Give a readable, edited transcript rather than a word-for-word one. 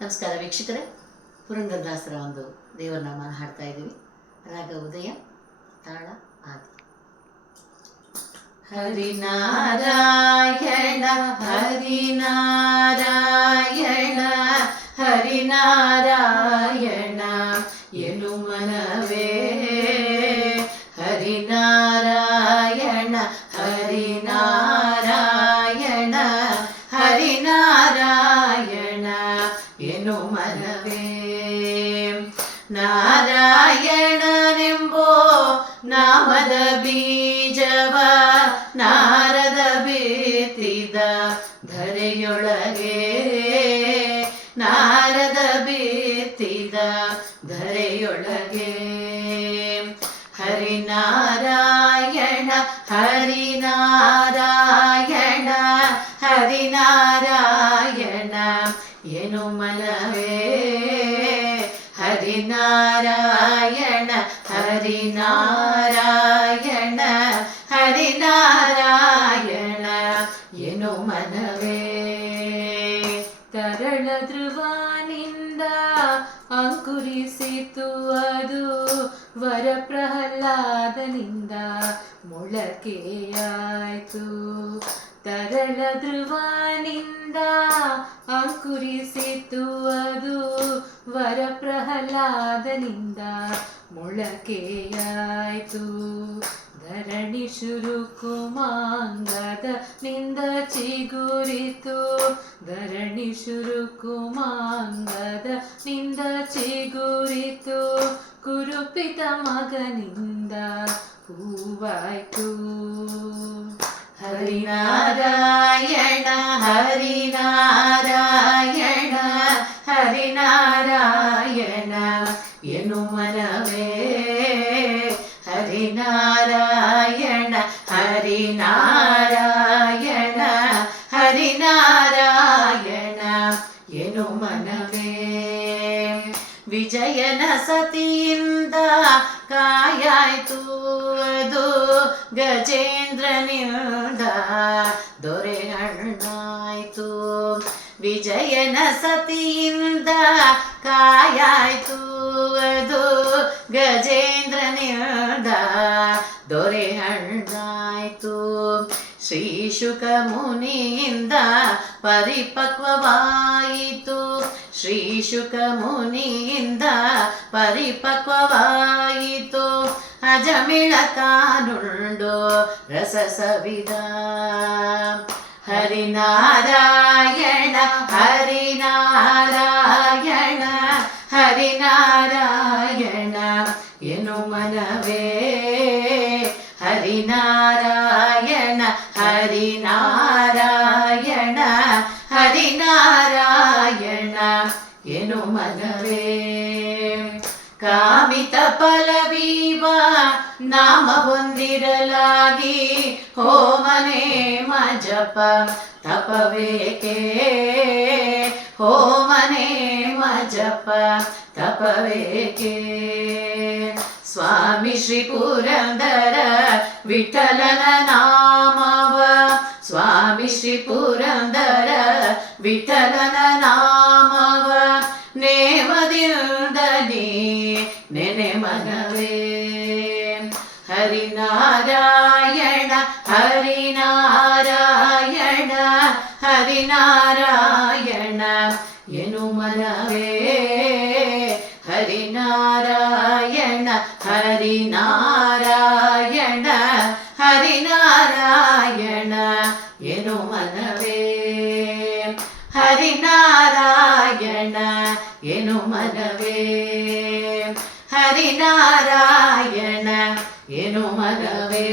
ನಮಸ್ಕಾರ ವೀಕ್ಷಕರೇ, ಪುರಂದರದಾಸರ ಒಂದು ದೇವರನಾಮನ ಹಾಡ್ತಾ ಇದ್ದೀವಿ. ರಾಗ ಉದಯ, ತಾಳ ಆದಿ. ಹರಿನಾರಾಯಣ ಹರಿನಾರಾಯಣ ಹರಿನಾರಾಯಣ ಎನು ಮನವೇ, ಹರಿನಾರಾಯಣ ಹರಿನಾರಾಯಣ ಹರಿನಾರಾಯಣ ಎನು ಮನವೇ. ನಾರಾಯಣನೆಂಬೋ ನಾಮದ ಬೀಜವ ನಾರದ ಬಿತ್ತಿದ ಧರೆಯೊಳಗೆ, ನಾರದ ಬಿತ್ತಿದ ಧರೆಯೊಳಗೆ. ಹರಿನಾರಾಯಣ ಹರಿನಾರಾಯಣ ಹರಿನಾರಾಯಣ ಎನು ಮನವೇ, ಹರಿನಾರಾಯಣ ಹರಿನಾರಾಯಣ ಹರಿನಾರಾಯಣ ಎನು ಮನವೇ. ತರಳ ಧ್ರುವನಿಂದ ಅಂಕುರಿಸಿತು ಅದು ವರ ಪ್ರಹ್ಲಾದನಿಂದ ಮೊಳಕೆಯಾಯಿತು. ತರಳ ಧ್ರುವನಿಂದ ಅಂಕುರಿಸಿತು ಅದು ವರ ಪ್ರಹ್ಲಾದನಿಂದ ಮೊಳಕೆಯಾಯಿತು. ಧರಣಿ ಶುರುಕು ಮಾಂಗದ ನಿಂದ ಚಿಗುರಿತು, ಧರಣಿ ಶುರುಕು ಮಾಂಗದ ನಿಂದ ಚಿಗುರಿತು. ಕುರುಪಿತ ಮಗನಿಂದ ಹೂವಾಯ್ತು. ಹರಿನಾರಾಯಣ ಹರಿನಾರಾಯಣ ಹರಿನಾರಾಯಣ ಎನು ಮನವೇ, ಹರಿನಾರಾಯಣ ಹರಿನಾರಾಯಣ ಹರಿನಾರಾಯಣ ಎನು ಮನವೇ. ವಿಜಯನ ಸತಿಯಿಂದ ಕಾಯಾಯ್ತು ಅದು ಗಜೇಂದ್ರನಿಂದ ದೊರೆಹಣ್ಣಾಯ್ತು. ವಿಜಯನ ಸತಿಯಿಂದ ಕಾಯಾಯ್ತು ಅದು ಗಜೇಂದ್ರನಿಂದ ದೊರೆಹಣ್ಣಾಯ್ತು. ಶ್ರೀ ಶುಕ ಮುನಿಯಿಂದ ಪರಿಪಕ್ವವಾಯಿತು, ಶ್ರೀ ಶುಕ ಮುನಿಯಿಂದ ಪರಿಪಕ್ವವಾಯಿತು. ಅಜಮಿಳ ತಾನುಂಡು ರಸ ಸವಿದ. ಹರಿನಾರಾಯಣ ಹರಿನಾರಾಯಣ ಹರಿನಾರಾಯಣ ಎನು ಮನವೇ, ಹರಿನಾರಾಯಣ ಹರಿನಾರಾಯಣ ಹರಿನಾರಾಯಣ ಎನು ಮನವೇ. ಕಾಮಿತ ಫಲವೀವ ನಾಮ ಹೊಂದಿರಲಾಗಿ ಹೋಮನೆ ಮಜಪ ತಪವೇಕೆ, ಹೋಮನೆ ಮಜಪ ತಪವೇಕೆ. ಸ್ವಾಮಿ ಶ್ರೀ ಪುರಂದರ ವಿಠಲನ ನಾಮವ, ಸ್ವಾಮಿ ಶ್ರೀ ಪುರಂದರ ವಿಠಲನ ನಾಮವ ನೇಮದಿಂದ ನೀ ನೆನೆ ಮನವೇ. ಹರಿನಾರಾಯಣ ಹರಿನಾರಾಯಣ ಹರಿನಾರಾಯಣ ಎನು ಮನವೇ, ಹರಿನಾರಾಯಣ ಹರಿನಾರಾಯಣ ಹರಿನಾರಾಯಣ ಎನು ಮನವೇ. ಹರಿನಾರಾಯಣ ಎನು ಮನವೇ, ಹರಿನಾರಾಯಣ ಎನು ಮನವೇ.